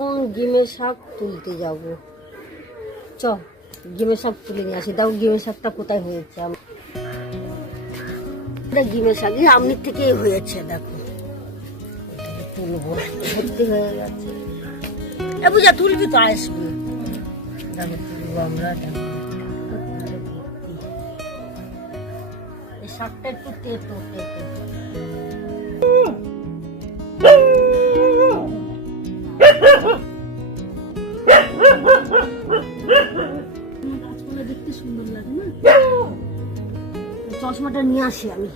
এখন গিমের শাক তুলতে যাব। চ গিমের শাক তুলে নিয়ে আসি। দাও গিমের শাকটা কোথায় হয়েছে। গিমের শাক আমনির থেকে হয়েছে, দেখো তুলবো, ভর্তি হয়ে গেছে। এ বুঝা তুলবি তো, আসবি, দেখো তুলবো আমরা। দেখো এই শাকটা একটু তেতো তেতো। গাছগুলো দেখতে সুন্দর লাগে না? চশমাটা নিয়ে আসি আমি।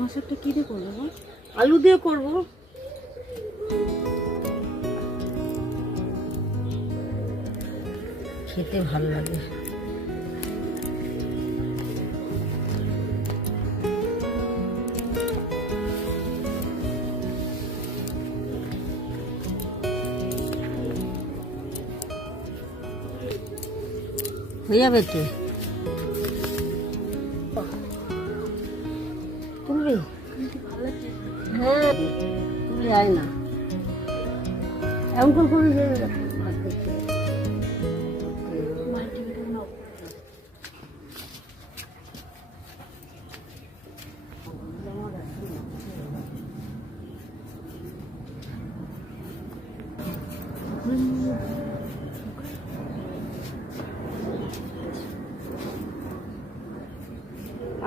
মাছটা কি দিয়ে করবো? আলু দিয়ে করবো। খেতে ভালো লাগে। হয়ে যাবে তো। তুলবি? হ্যাঁ তুলে আয় না, এমন করে ভাত দেখতে।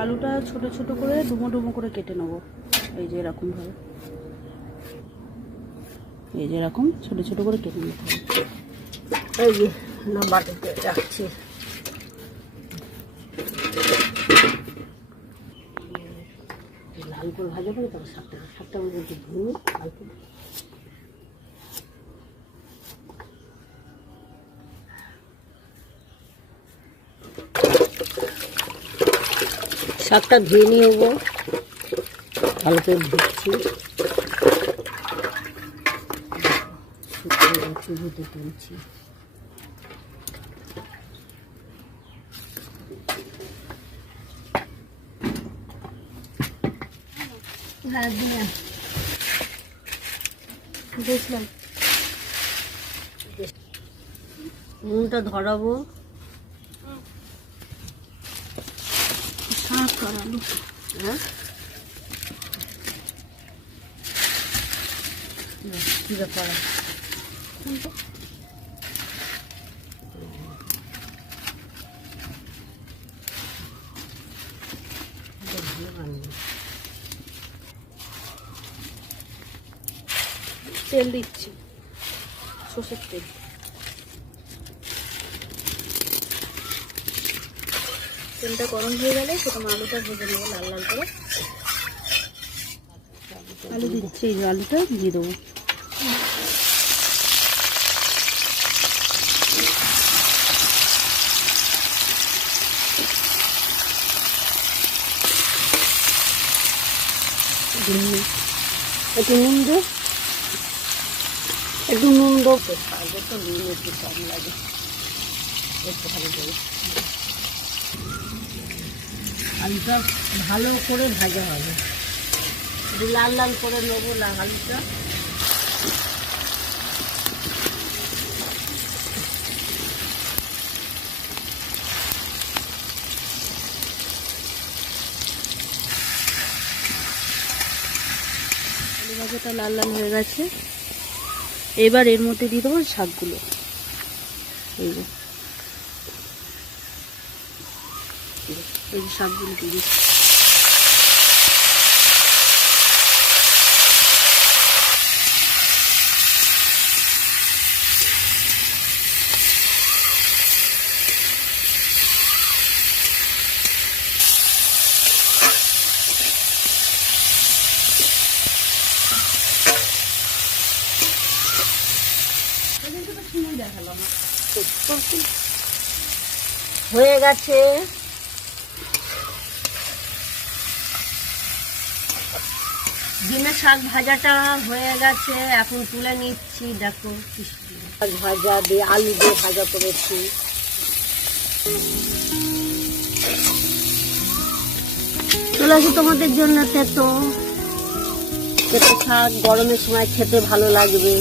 আলুটা ছোট ছোট করে ডুমো ডুমো করে কেটে নেবো। এই যে এরকম ভাবে, এই যে এরকম ছোট ছোট করে কেটে নিতে হবে। এই যে বাটিতে রাখছি। লাল করে ভাজা করে তারপর শাকটা মধ্যে ধুয়ে লাল করে শাকটা ধুয়ে নিয়ে নেবো। ভালো করে ধুচ্ছি, চুবুতে তুলছি। হ্যাঁ দিয়ে দেখলাম নুনটা ধরাবো। শাক আর আলু, হ্যাঁ কি ব্যাপার, তেল দিচ্ছি, সর্ষের তেল। তেলটা গরম হয়ে গেলে প্রথমে আলুটা ভেজে নেবো লাল লাল করে। আলু দিচ্ছি, এই যে আলুটা দিয়ে দেবো। একটু নুন দে, একটু নুন দো। আগে তো নুন একটু কম লাগে, একটু ভালো করে আলুটা ভালো করে ভাজা হবে। লাল লাল করে নেবো আলুটা। আলু ভাজাটা লাল লাল হয়ে গেছে। এবার এর মধ্যে দিয়ে দেবো শাকগুলো। এই যে শাকগুলো দিয়ে দিচ্ছি। হয়ে গেছে। ডিমের শাক ভাজাটা হয়ে গেছে, এখন তুলে নিচ্ছি। দেখো শাক ভাজা দিয়ে আলু দিয়ে ভাজা করেছি। চলে আসি তোমাদের জন্য তেতো শাক, গরমের সময় খেতে ভালো লাগবে।